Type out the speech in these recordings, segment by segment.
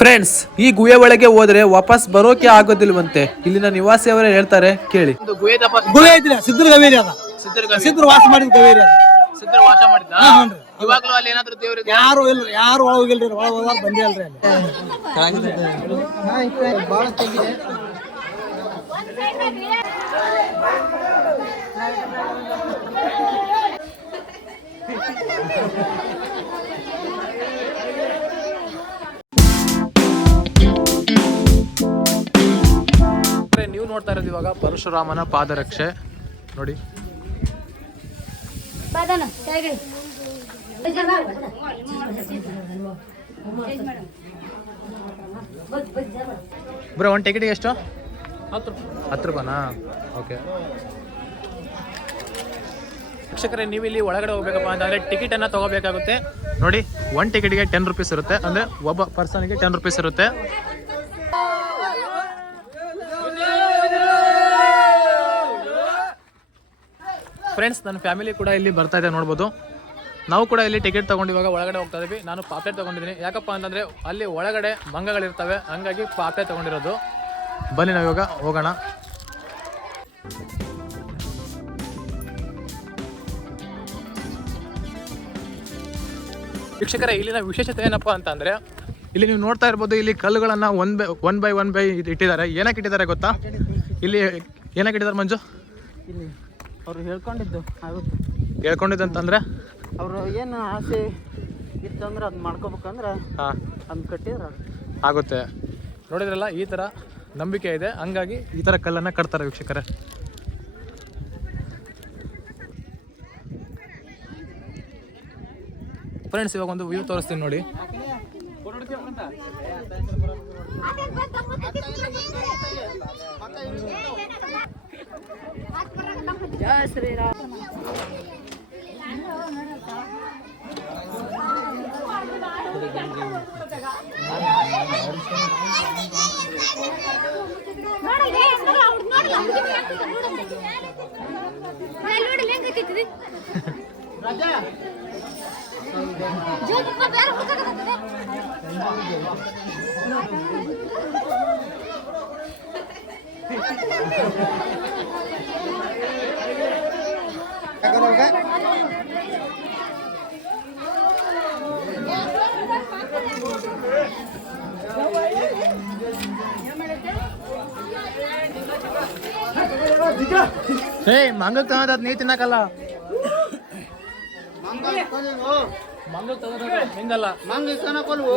Friends, ಈ ಗುಹೆ ಒಳಗೆ ಹೋದ್ರೆ ವಾಪಸ್ ಬರೋಕೆ ಆಗೋದಿಲ್ವಂತೆ. ಇಲ್ಲಿನ ನಿವಾಸಿಯವರೇ ಹೇಳ್ತಾರೆ, ಕೇಳಿ. ಗುಹೆ ಐತಿ, ಸಿದ್ಧರ ಗವೇರಿ ಅದ. ಸಿದ್ಧರು ವಾಸ ಮಾಡಿದ ಗವೇರಿ ಅದ. ಸಿದ್ಧರು ವಾಸ ಮಾಡಿದ. ಇವಾಗ್ಲೂ ಅಲ್ಲಿ ಏನಾದ್ರು ದೇವ್ರ ಯಾರು ಇಲ್ರಿ, ಯಾರು ಒಳಗೆ ಹೋಗಿಲ್ರಿ, ಒಳಗೆ ಹೋದಾಗ ಬಂದೇ ಅಲ್ರಿ ಅಲ್ಲಿ. ಬಾಳ ತೆಗಿದೆ. ನೀವು ನೋಡ್ತಾ ಇರೋದು ಇವಾಗ ಪರಶುರಾಮನ ಪಾದರಕ್ಷೆ ನೋಡಿ. ಬ್ರೋ, ಒಂದು ಟಿಕೆಟ್ಗೆ ಎಷ್ಟು? 10 ರೂಪಾಯಿನಾ? ಓಕೆ. ವೀಕ್ಷಕರೇ, ನೀವು ಇಲ್ಲಿ ಒಳಗಡೆ ಹೋಗ್ಬೇಕಪ್ಪ ಅಂತಂದರೆ ಟಿಕೆಟನ್ನು ತೊಗೋಬೇಕಾಗುತ್ತೆ ನೋಡಿ. 1 ಟಿಕೆಟ್ಗೆ 10 ರೂಪೀಸ್ ಇರುತ್ತೆ, ಅಂದರೆ ಒಬ್ಬ ಪರ್ಸನ್ಗೆ 10 ರೂಪೀಸ್ ಇರುತ್ತೆ. ಫ್ರೆಂಡ್ಸ್, ನನ್ನ ಫ್ಯಾಮಿಲಿ ಕೂಡ ಇಲ್ಲಿ ಬರ್ತಾ ಇದೆ ನೋಡ್ಬೋದು. ನಾವು ಕೂಡ ಇಲ್ಲಿ ಟಿಕೆಟ್ ತೊಗೊಂಡು ಇವಾಗ ಒಳಗಡೆ ಹೋಗ್ತಾ ಇದ್ದೀವಿ. ನಾನು ಪಾಪೆ ತೊಗೊಂಡಿದ್ದೀನಿ. ಯಾಕಪ್ಪ ಅಂತಂದರೆ ಅಲ್ಲಿ ಒಳಗಡೆ ಮಂಗಗಳಿರ್ತವೆ, ಹಂಗಾಗಿ ಪಾಪೆ ತೊಗೊಂಡಿರೋದು. ಬನ್ನಿ ನಾವು ಇವಾಗ ಹೋಗೋಣ. ವೀಕ್ಷಕರೇ, ಇಲ್ಲಿನ ವಿಶೇಷತೆ ಏನಪ್ಪ ಅಂತಂದರೆ ಇಲ್ಲಿ ನೀವು ನೋಡ್ತಾ ಇರ್ಬೋದು, ಇಲ್ಲಿ ಕಲ್ಲುಗಳನ್ನು ಒನ್ ಬೈ ಇಟ್ಟಿದ್ದಾರೆ. ಏನಕ್ಕೆ ಇಟ್ಟಿದ್ದಾರೆ ಗೊತ್ತಾ? ಇಲ್ಲಿ ಏನಕ್ಕೆ ಇಟ್ಟಿದ್ದಾರೆ ಮಂಜು? ಇಲ್ಲಿ ಅವರು ಹೇಳ್ಕೊಂಡಿದ್ದು ಅಂತಂದರೆ ಅವರು ಏನು ಆಸೆ ಇತ್ತಂದ್ರೆ ಅದು ಮಾಡ್ಕೋಬೇಕಂದ್ರೆ ಅದನ್ನ ಕಟ್ಟಿದ್ರೆ ಆಗುತ್ತೆ. ನೋಡಿದ್ರಲ್ಲ, ಈ ಥರ ನಂಬಿಕೆ ಇದೆ, ಹಂಗಾಗಿ ಈ ಥರ ಕಲ್ಲನ್ನು ಕಟ್ತಾರೆ ವೀಕ್ಷಕರೇ. ಫ್ರೆಂಡ್ಸ್, ಇವಾಗ ಒಂದು ವ್ಯೂ ತೋರಿಸ್ತೀನಿ ನೋಡಿ. ಜಯ ಶ್ರೀರಾಮ್. ಮಂಗಲ್ ತಗೋದ ನೀ ತಿನ್ನಕಲ್ಲ. ಮಂಗಲ್ ತಗೋದ ಹಿಂಗಲ್ಲ. ಮಂಗ ಕನಕೊಲ್ವು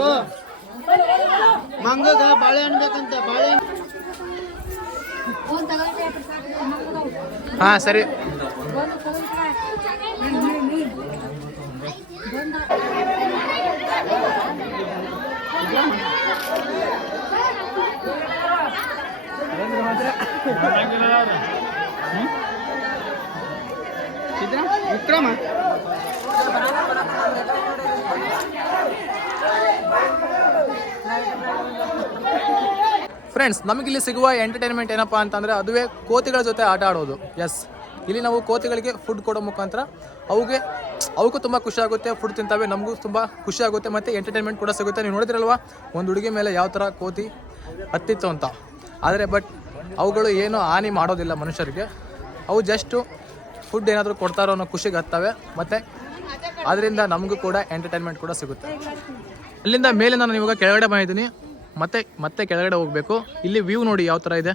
ಮಂಗಗ ಬಾಳೆಹಣ್ಣು ಬೇಕಂತ. ಬಾಳೆಹಣ್ಣು ಹಾ ಸರಿ. ವಿಕ್ರಮ ಫ್ರೆಂಡ್ಸ್, ನಮಗಿಲ್ಲಿ ಸಿಗುವ ಎಂಟರ್ಟೈನ್ಮೆಂಟ್ ಏನಪ್ಪ ಅಂತಂದರೆ ಅದುವೇ ಕೋತಿಗಳ ಜೊತೆ ಆಟ ಆಡೋದು. ಎಸ್, ಇಲ್ಲಿ ನಾವು ಕೋತಿಗಳಿಗೆ ಫುಡ್ ಕೊಡೋ ಮುಖಾಂತರ ಅವಕ್ಕೂ ತುಂಬ ಖುಷಿ ಆಗುತ್ತೆ. ಫುಡ್ ತಿಂತವೆ, ನಮಗೂ ತುಂಬ ಖುಷಿ ಆಗುತ್ತೆ, ಮತ್ತು ಎಂಟರ್ಟೈನ್ಮೆಂಟ್ ಕೂಡ ಸಿಗುತ್ತೆ. ನೀವು ನೋಡಿದ್ರಲ್ವ ಒಂದು ಹುಡುಗಿ ಮೇಲೆ ಯಾವ ಥರ ಕೋತಿ ಹತ್ತಿತ್ತು ಅಂತ. ಆದರೆ ಅವುಗಳು ಏನೂ ಹಾನಿ ಮಾಡೋದಿಲ್ಲ ಮನುಷ್ಯರಿಗೆ. ಅವು ಜಸ್ಟು ಫುಡ್ ಏನಾದರೂ ಕೊಡ್ತಾರೋ ಅನ್ನೋ ಖುಷಿಗೆ ಹತ್ತವೆ, ಮತ್ತು ಅದರಿಂದ ನಮಗೂ ಕೂಡ ಎಂಟರ್ಟೈನ್ಮೆಂಟ್ ಕೂಡ ಸಿಗುತ್ತೆ. ಅಲ್ಲಿಂದ ಮೇಲೆ ನಾನು ಇವಾಗ ಕೆಳಗಡೆ ಬಂದಿದ್ದೀನಿ, ಮತ್ತೆ ಕೆಳಗಡೆ ಹೋಗಬೇಕು. ಇಲ್ಲಿ ವ್ಯೂ ನೋಡಿ ಯಾವ ಥರ ಇದೆ.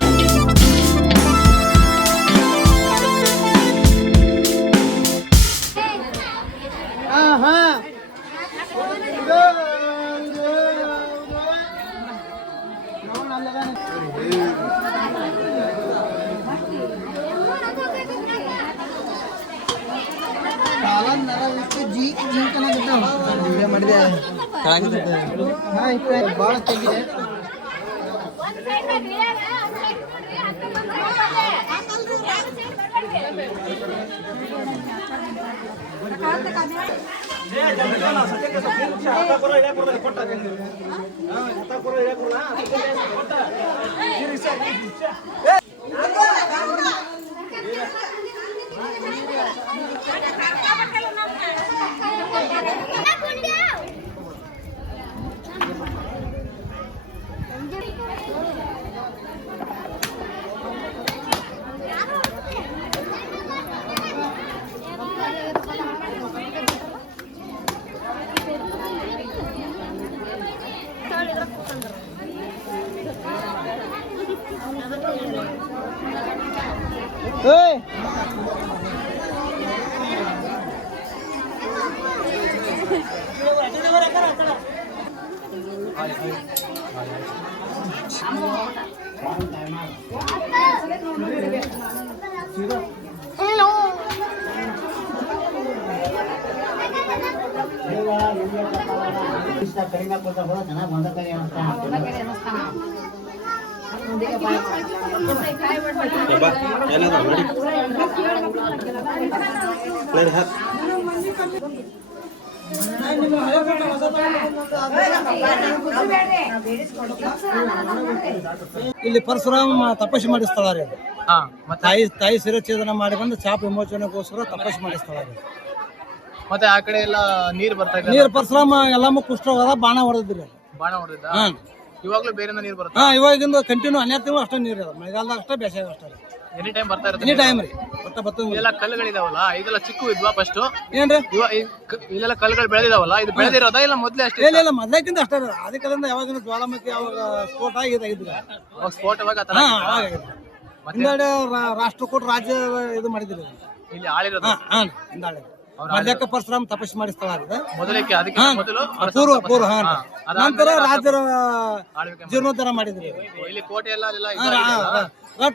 ಬಾಳ ತೆಗಿದೆ. ಇಲ್ಲಿ ಪರಶುರಾಮ ತಪಸ್ಸು ಮಾಡಿ ಸ್ಥಳ ರೀ. ಹಾ ಮತ್ತೆ ತಾಯಿ ಶಿರಚ್ಛೇದನ ಮಾಡಿ ಬಂದು ಶಾಪ ವಿಮೋಚನೆಗೋಸ್ಕರ ತಪಸ್ಸು ಮಾಡಿ ಸ್ಥಳ ರೀ. ಮತ್ತೆ ಆ ಕಡೆ ಎಲ್ಲ ನೀರ್ ಬರ್ತಾ ಇದೆ, ನೀರು ಪರಶುರಾಮ ಎಲ್ಲಮ್ಮ ಕುಷ್ಠವಾದ ಬಾಣ ಹೊಡೆದ್ರಿ. ಬಾಣ ಹೊಡೆದಿದ್ದ. ಹಾ ಇವಾಗ್ಲೂ ಬೇರೆಯಿಂದ ನೀರ್ ಬರುತ್ತೆ. ಹಾ ಇವಾಗಿಂದ ಕಂಟಿನ್ಯೂ 12 ತಿಂಗಳು ಅಷ್ಟೇ ನೀರು ಅದ. ಮಳೆಗಾಲದಾಗ ಅಷ್ಟೇ, ಬೇಸಿಗೆ ಅಷ್ಟೇ ರೀ. ಎನಿ ಟೈಮ್ ಬರ್ತಾ ಇರುತ್ತೆ. ಎನಿ ಟೈಮ್ ರೀ. ಒಟ್ಟ ಬತ್ತ ಇಲ್ಲೆಲ್ಲ ಕಲ್ಲುಗಳಿದಾವಲ್ಲ, ಇದೆಲ್ಲ ಚಿಕ್ಕ ಇದ್ವಾ ಫಸ್ಟ್? ಏನ್ರಿ ಇಲ್ಲೆಲ್ಲ ಕಲ್ಲುಗಳು ಬೆಳೆದಿದಾವಲ್ಲ, ಇದು ಬೆಳೆದಿರೋದಾ ಇಲ್ಲ ಮೊದ್ಲೇ ಅಷ್ಟೇ? ಇಲ್ಲ ಇಲ್ಲ ಮೊದ್ಲಕ್ಕಿಂತ ಅಷ್ಟೇ ರೀ. ಅದಕ್ಕಿಂತ ಯಾವಾಗಿನ ಜ್ವಾಲಾಮುಖಿ ಅವಾಗ ಸ್ಫೋಟ ಆಗಿದ್ದಾಗಿದ್ರಿ. ಅವಾಗ ಸ್ಫೋಟವಾಗ ಆ ತರ ಹಾ ಆಗಿದ್ರಿ. ಹಿಂದಾಡೆ ರಾಷ್ಟ್ರಕೂಟ ರಾಜ್ಯ ಇದು ಮಾಡಿದ್ರಿ ಇಲ್ಲಿ ಆಳಿರೋದು. ಹಾ ಹಾ ಹಿಂದಾಡೆ ಮಲ್ಯಕ್ಕ ಪರಶುರಾಮ ತಪಸ್ಸು ಮಾಡಿ ಸ್ಥಳ ಇದೆ. ಮೊದಲಕ್ಕೆ ಅದಕ್ಕೆ ಮೊದಲು ಪೂರ್ವ ಹಾ ನಂತರ ರಾಜರ ಆಳ್ವಿಕೆ ಜೀರ್ಣೋದ್ಧಾರ ಮಾಡಿದ್ರಿ. ಇಲ್ಲಿ ಕೋಟೆ ಎಲ್ಲ ಅಲ್ಲೆಲ್ಲ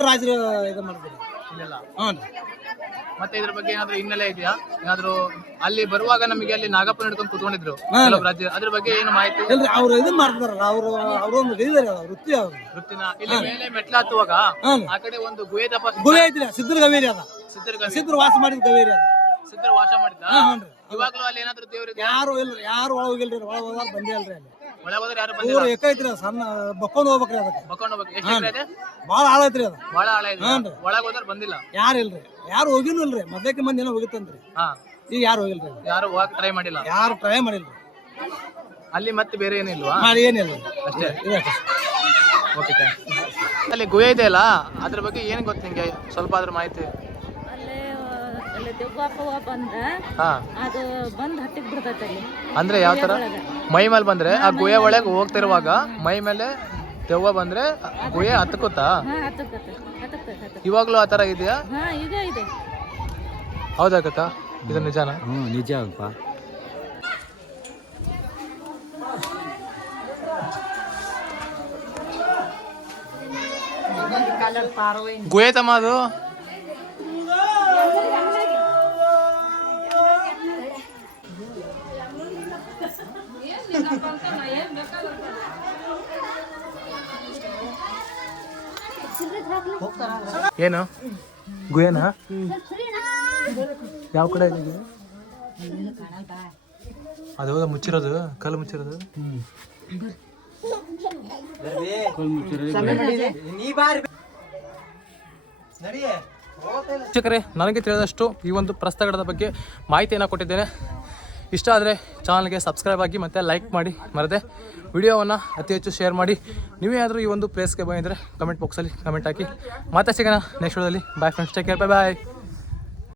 ರಾಜರು ಇದು ಮಾಡಿದ್ರಿ ಇಲ್ಲೆಲ್ಲ. ಹಾ ಮತ್ತೆ ಇದ್ರ ಬಗ್ಗೆ ಏನಾದ್ರು ಹಿನ್ನೆಲೆ ಇದೆಯಾ? ಏನಾದ್ರು ಅಲ್ಲಿ ಬರುವಾಗ ನಮಗೆ ಅಲ್ಲಿ ನಾಗಪ್ಪನ ಹಿಡ್ಕೊಂಡು ಕೂತ್ಕೊಂಡಿದ್ರು ಕೆಲವು ರಾಜ್ಯ, ಅದ್ರ ಬಗ್ಗೆ ಏನು ಮಾಹಿತಿ? ಇಲ್ರಿ ಅವ್ರು ಇದು ಮಾಡ್ತಾರಲ್ಲ, ಅವ್ರೊಂದು ಇದಾರೆ ವೃತ್ತಿ ಅವ್ರು ವೃತ್ತಿನ. ಇಲ್ಲಿ ಮೇಲೆ ಮೆಟ್ಲ ಹತ್ತುವಾಗ ಆ ಕಡೆ ಒಂದು ಗುಹೆ ಗುಹೆ ಐತ್ರಿ. ಸಿದ್ಧರ ಗವೇರಿ ಅದ. ಸಿದ್ಧರು ವಾಸ ಮಾಡಿದ ಗವೇರಿ ಅದ. ಸಿದ್ಧರು ವಾಸ ಮಾಡಿದ್ದ. ಹ್ಞೂ ಇವಾಗ್ಲೂ ಅಲ್ಲಿ ಏನಾದ್ರು ದೇವ್ರ ಯಾರು ಇಲ್ರಿ, ಯಾರು ಒಳಗೆ ಹೋಗಿಲ್ರಿ. ಒಳಗೆ ಹೋದಾಗ ಬಂದೇ ಅಲ್ರಿ. ಅಲ್ಲಿ ಒಳಗೆ ಹೋದ್ರೆ ಯಾರು ಊರು ಬಂದಿಲ್ಲ. ಏಕೈತ್ರಿ. ಸಣ್ಣ ಬಕ್ಕೊಂಡ್ ಹೋಗ್ಬೇಕ್ರಿ. ಅದಕ್ಕೆ ಬಕ್ಕೊಂಡು ಹೋಗ್ಬೇಕು. ಎಷ್ಟು ಎಕರೆ ಇದೆ? ಭಾಳ ಆಳ ಐತ್ರಿ ಅದು. ಬಹಳ ಆಳ ಇದೆ. ಒಳಗೆ ಹೋದ್ರೆ ಬಂದಿಲ್ಲ. ಯಾರು ಇಲ್ರಿ, ಯಾರು ಹೋಗಿನೂ ಇಲ್ರಿ. ಮೊದ್ಲಕ್ಕೆ ಮಂದಿ ಏನೋ ಹೋಗಿತ್ತಂತ್ರಿ. ಹಾ ಈಗ ಯಾರು ಹೋಗಿಲ್ರಿ. ಯಾರು ಹೋಗಕ್ ಟ್ರೈ ಮಾಡಿಲ್ಲ. ಯಾರು ಟ್ರೈ ಮಾಡಿಲ್ರಿ. ಅಲ್ಲಿ ಮತ್ತೆ ಬೇರೆ ಏನಿಲ್ವಾ? ಮಾಡಿ ಏನಿಲ್ಲ ಅಷ್ಟೇ. ಇದಷ್ಟೇ. Okay thanks. ಅಲ್ಲಿ ಗುಹೆ ಇದೆ ಅಲ್ಲ, ಅದ್ರ ಬಗ್ಗೆ ಏನ್ ಗೊತ್ತು ನಿಂಗೆ? ಸ್ವಲ್ಪ ಅದ್ರ ಮಾಹಿತಿ. ಅಲ್ಲಿ ದೆವ್ವ ಬಂದ ಹಾ ಅದು ಬಂದ್ ಹತ್ತಿಕ್ ಬಿಡ್ತೈತೆ ಅಲ್ಲಿ. ಅಂದ್ರೆ ಯಾವ ತರ? ಮೈ ಮೇಲೆ ಬಂದ್ರೆ ಆ ಗುಹೆ ಒಳಗೆ ಹೋಗ್ತಿರುವಾಗ ಮೈ ಮೇಲೆ ದೆವ್ವ ಬಂದ್ರೆ ಗುಹೆ ಹತ್ತುತ್ತಾ? ಹಾ ಹತ್ತಕ್ಕೆ ಇವಾಗ್ಲೂ ಆ ತರ ಇದೆಯಾ? ಹಾ ಈಗ ಇದೆ. ಹೌದಾ ಕಕ್ಕ? ಇದು ನಿಜಾನಾ? ನಿಜ ಅಲ್ಪ. ಗುಹೆ ತಮ್ಮ ಅದು. ಏನು ಗುಹೆನಾ? ಯಾವ ಕಡೆ ಇದೆ? ಅದು ಹೌದಾ ಮುಚ್ಚಿರೋದು? ಕಲ್ಲು ಮುಚ್ಚಿರೋದು? ವೀಕ್ಷಕರೇ, ನನಗೆ ತಿಳಿದಷ್ಟು ಈ ಒಂದು ಪ್ರಸ್ಥಳದ ಬಗ್ಗೆ ಮಾಹಿತಿಯನ್ನು ಕೊಟ್ಟಿದ್ದೇನೆ. ಇಷ್ಟ ಆದರೆ ಚಾನಲ್ಗೆ ಸಬ್ಸ್ಕ್ರೈಬ್ ಆಗಿ ಮತ್ತು ಲೈಕ್ ಮಾಡಿ ಮರದೆ ವಿಡಿಯೋವನ್ನು ಅತಿ ಹೆಚ್ಚು ಶೇರ್ ಮಾಡಿ. ನೀವೇ ಆದರೂ ಈ ಒಂದು ಪ್ಲೇಸ್ಗೆ ಬಂದಿದ್ದರೆ ಕಮೆಂಟ್ ಬಾಕ್ಸಲ್ಲಿ ಕಮೆಂಟ್ ಹಾಕಿ. ಮತ್ತೆ ಸಿಗೋಣ ನೆಕ್ಸ್ಟ್ ವಿಡಿಯೋದಲ್ಲಿ. ಬಾಯ್ ಫ್ರೆಂಡ್ಸ್, ಟೇಕ್ ಕೇರ್, ಬಾಯ್.